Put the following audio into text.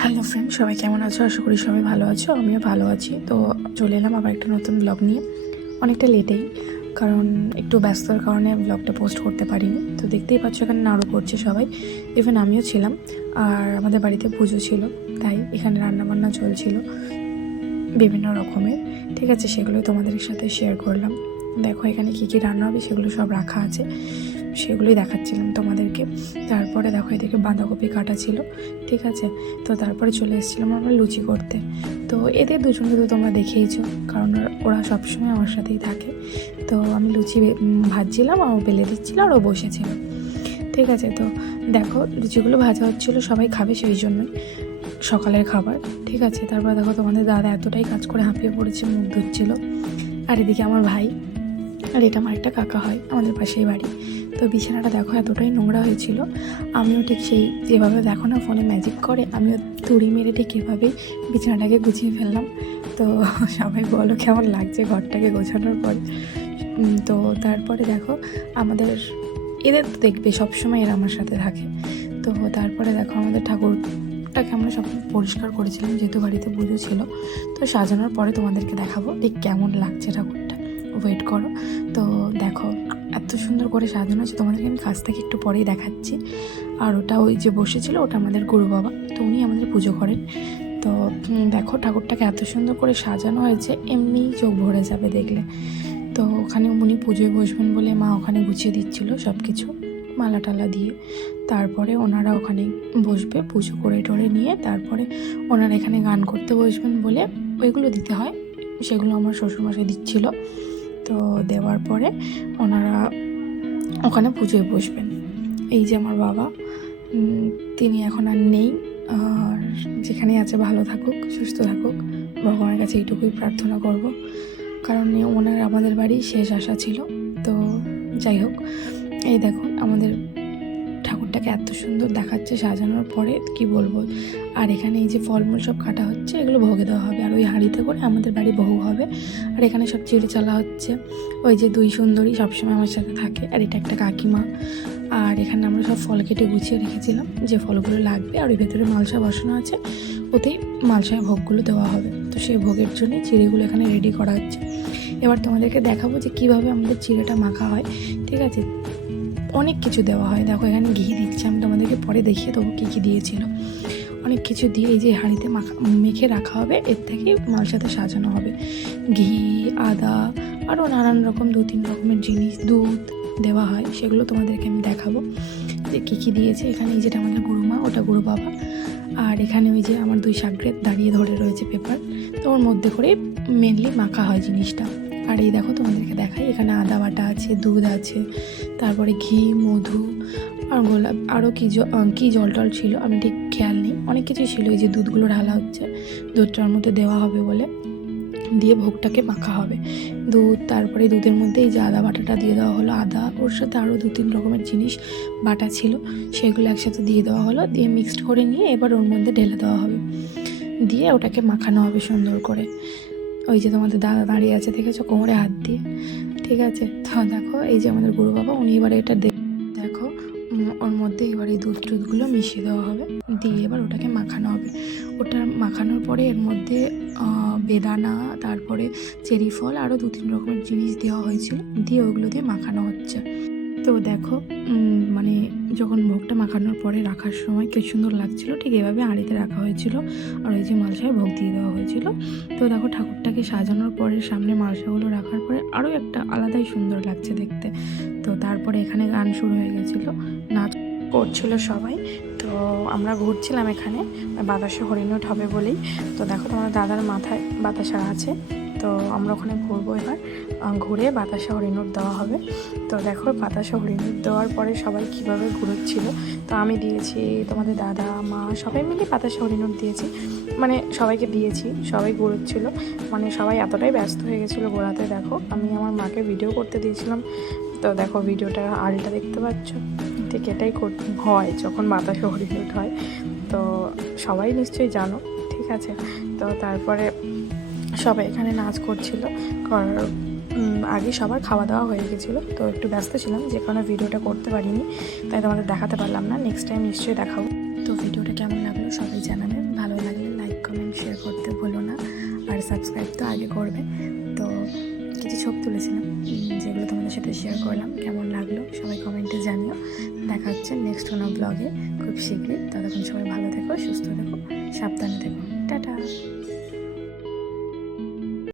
Hello friend, সবাই কেমন আছো? আশা করি সবাই ভালো আছো। আমিও ভালো আছি। তো চলে এলাম আবার একটা নতুন ব্লগ নিয়ে, অনেকটা লেটেই, কারণ একটু ব্যস্ততার কারণে ব্লগটা পোস্ট করতে পারিনি। তো দেখতেই পাচ্ছ এখানে নাড়ু করছে সবাই, ইভেন আমিও ছিলাম। আর আমাদের বাড়িতে পুজো ছিল, তাই এখানে রান্নাবান্না চলছিল বিভিন্ন রকমের। ঠিক আছে, সেগুলোই তোমাদের সাথে শেয়ার করলাম। দেখো এখানে কী কী রান্না হবে সেগুলো সব রাখা আছে, সেগুলোই দেখাচ্ছিলাম তোমাদেরকে। তারপরে দেখো এদিকে বাঁধাকপি কাটা ছিল। ঠিক আছে, তো তারপরে চলে এসেছিলাম আমরা লুচি করতে। তো এদের দুজনকে তো তোমরা দেখেইছো, কারণ ওরা সবসময় আমার সাথেই থাকে। তো আমি লুচি ভাজছিলাম, আর ও বেলে দিচ্ছিল, আর ও বসেছিল। ঠিক আছে, তো দেখো লুচিগুলো ভাজা হচ্ছিলো, সবাই খাবে সেই জন্যই, সকালের খাবার। ঠিক আছে, তারপর দেখো তোমাদের দাদা এতটাই কাজ করে হাঁপিয়ে পড়েছে, মুখ ধুচ্ছিল। আর এদিকে আমার ভাই, আর এটা আমার একটা কাকা হয়, আমাদের পাশেই বাড়ি। তো বিছানাটা দেখো এতটাই নোংরা হয়েছিল, আমিও ঠিক সেই যেভাবে দেখো না ফোনে ম্যাজিক করে, আমিও তুড়ি মেরে ঠিক এভাবেই বিছানাটাকে গুছিয়ে ফেললাম। তো সবাই বলো কেমন লাগছে ঘরটাকে গোছানোর পর। তো তারপরে দেখো আমাদের, এদের তো দেখবে সবসময় এরা আমার সাথে থাকে। তো তারপরে দেখো আমাদের ঠাকুরটাকে আমরা সব পরিষ্কার করেছিলাম, যেহেতু বাড়িতে পুজো ছিল। তো সাজানোর পরে তোমাদেরকে দেখাবো ঠিক কেমন লাগছে ঠাকুরটা, ওয়েট করো। তো দেখো এত সুন্দর করে সাজানো আছে, তোমাদেরকে আমি কাছ থেকে একটু পরেই দেখাচ্ছি। আর ওটা ওই যে বসেছিল ওটা আমাদের গুরু বাবা, তো উনি আমাদের পুজো করেন। তো দেখো ঠাকুরটাকে এত সুন্দর করে সাজানো হয়েছে, এমনিই চোখ ভরে যাবে দেখলে। তো ওখানে উনি পুজোয় বসবেন বলে মা ওখানে গুছিয়ে দিচ্ছিলো সব কিছু, মালা টালা দিয়ে। তারপরে ওনারা ওখানে বসবে পুজো করে টরে নিয়ে, তারপরে ওনারা এখানে গান করতে বসবেন বলে ওইগুলো দিতে হয়, সেগুলো আমার শ্বশুরমশাই দিচ্ছিল। তো দেওয়ার পরে ওনারা ওখানে পুজোয় বসবেন। এই যে আমার বাবা, তিনি এখন আর নেই, আর যেখানেই আছে ভালো থাকুক, সুস্থ থাকুক, ভগবানের কাছে এইটুকুই প্রার্থনা করব, কারণ ওনার আমাদের বাড়ি শেষ আশা ছিল। তো যাই হোক, এই দেখুন আমাদের ঠাকুরটাকে এত সুন্দর দেখাচ্ছে সাজানোর পরে, কি বলবো। আর এখানে এই যে ফলমূল সব কাটা হচ্ছে, এগুলো ভোগে দেওয়া হবে, আর ওই হাঁড়িতে করে আমাদের বাড়ি ভোগ হবে। আর এখানে সব চিড়ে চালা হচ্ছে, ওই যে দুই সুন্দরী সবসময় আমার সাথে থাকে, আর এটা একটা কাকিমা। আর এখানে আমরা সব ফল কেটে গুছিয়ে রেখেছিলাম, যে ফলগুলো লাগবে, আর ওই ভেতরে মালসা বসানো আছে, ওতেই মালসায় ভোগগুলো দেওয়া হবে। তো সেই ভোগের জন্য চিড়েগুলো এখানে রেডি করা হচ্ছে। এবার তোমাদেরকে দেখাবো যে কীভাবে আমাদের চিড়েটা মাখা হয়। ঠিক আছে, অনেক কিছু দেওয়া হয়, দেখো এখানে ঘি দিচ্ছে, আমি তোমাদেরকে পরে দেখিয়ে দেবো কী কী দিয়েছিল। অনেক কিছু দিয়ে এই যে হাঁড়িতে মেখে রাখা হবে, এর থেকে মালসাতে সাজানো হবে। ঘি, আদা, আরও নানান রকম 2-3 রকমের জিনিস, দুধ দেওয়া হয়, সেগুলো তোমাদেরকে আমি দেখাবো যে কী কী দিয়েছে। এখানে এই যেটা আমাদের গুরুমা, ওটা গুরু বাবা। আর এখানে ওই যে আমার 2 সাগরেদ দাঁড়িয়ে ধরে রয়েছে পেপার, তো ওর মধ্যে করে মেনলি মাখা হয় জিনিসটা। আর এই দেখো তোমাদেরকে দেখাই, এখানে আদা বাটা আছে, দুধ আছে, তারপরে ঘি, মধু, আর গোলাপ, আরও কী জল টল ছিল আমি ঠিক খেয়াল নেই, অনেক কিছুই ছিল। এই যে দুধগুলো ঢালা হচ্ছে, দুধটার মধ্যে দেওয়া হবে বলে, দিয়ে ভোগটাকে মাখা হবে। দুধ, তারপরে দুধের মধ্যে এই যে আদা বাটাটা দিয়ে দেওয়া হলো, আদা, ওর সাথে আরও 2-3 রকমের জিনিস বাটা ছিল, সেগুলো একসাথে দিয়ে দেওয়া হলো, দিয়ে মিক্সড করে নিয়ে এবার ওর মধ্যে ঢেলে দেওয়া হবে, দিয়ে ওটাকে মাখানো হবে সুন্দর করে। ওই যে তোমাদের দাদা দাঁড়িয়ে আছে, দেখেছো, কোমরে হাত দিয়ে। ঠিক আছে, তো দেখো এই যে আমাদের গুরু বাবা, উনি এবারে এটা দেখো ওর মধ্যে এবার এই দুধগুলো মিশিয়ে দেওয়া হবে, দিয়ে এবার ওটাকে মাখানো হবে। ওটা মাখানোর পরে এর মধ্যে বেদানা, তারপরে চেরি ফল, আরও 2-3 রকমের জিনিস দেওয়া হয়েছিল, দিয়ে ওগুলো দিয়ে মাখানো হচ্ছে। তো দেখো মানে যখন ভোগটা মাখানোর পরে রাখার সময় কি সুন্দর লাগছিল, ঠিক এভাবে হাঁড়িতে রাখা হয়েছিল, আর ওই যে মালসায় ভোগ দিয়ে দেওয়া হয়েছিল। তো দেখো ঠাকুরটাকে সাজানোর পরে সামনে মালসাগুলো রাখার পরে আরও একটা আলাদাই সুন্দর লাগছে দেখতে। তো তারপরে এখানে গান শুরু হয়ে গেছিলো, নাচ করছিল সবাই। তো আমরা ঘুরছিলাম এখানে, বাতাসে হরিণট হবে বলেই। তো দেখো তোমার দাদার মাথায় বাতাসা আছে, তো আমরা ওখানে ঘুরবো এবার, ঘুরে বাতাসা হরিণট দেওয়া হবে। তো দেখো বাতাসা হরিণট দেওয়ার পরে সবাই কীভাবে ঘুরোচ্ছিল। তো আমি দিয়েছি, তোমাদের দাদা, মা সবাই মিলে বাতাসা হরিণট দিয়েছি, মানে সবাইকে দিয়েছি, সবাই ঘুরোচ্ছিল, মানে সবাই এতটাই ব্যস্ত হয়ে গেছিলো ঘোরাতে। দেখো আমি আমার মাকে ভিডিও করতে দিয়েছিলাম, তো দেখো ভিডিওটা আলটা দেখতে পাচ্ছ, ঠিক এটাই হয় যখন বাতাসে হরিণট হয়। তো সবাই নিশ্চয়ই জানো, ঠিক আছে। তো তারপরে সবাই এখানে নাচ করছিল, আগে সবার খাওয়া দাওয়া হয়ে গেছিলো, তো একটু ব্যস্ত ছিলাম যে কারণে ভিডিওটা করতে পারিনি, তাই তোমাদের দেখাতে পারলাম না, নেক্সট টাইম নিশ্চয়ই দেখাবো। তো ভিডিওটা কেমন লাগলো সবাই সাবস্ক্রাইব তো আগে করবে। তো কিছু ছবি তুলেছিলাম যেগুলো তোমাদের সাথে শেয়ার করলাম। কেমন লাগলো সবাই কমেন্টে জানিও। দেখা হচ্ছে নেক্সট কোনো ব্লগে খুব শীঘ্রই। ততক্ষণ সবাই ভালো থেকো, সুস্থ থেকো, সাবধানে থেকো। টাটা।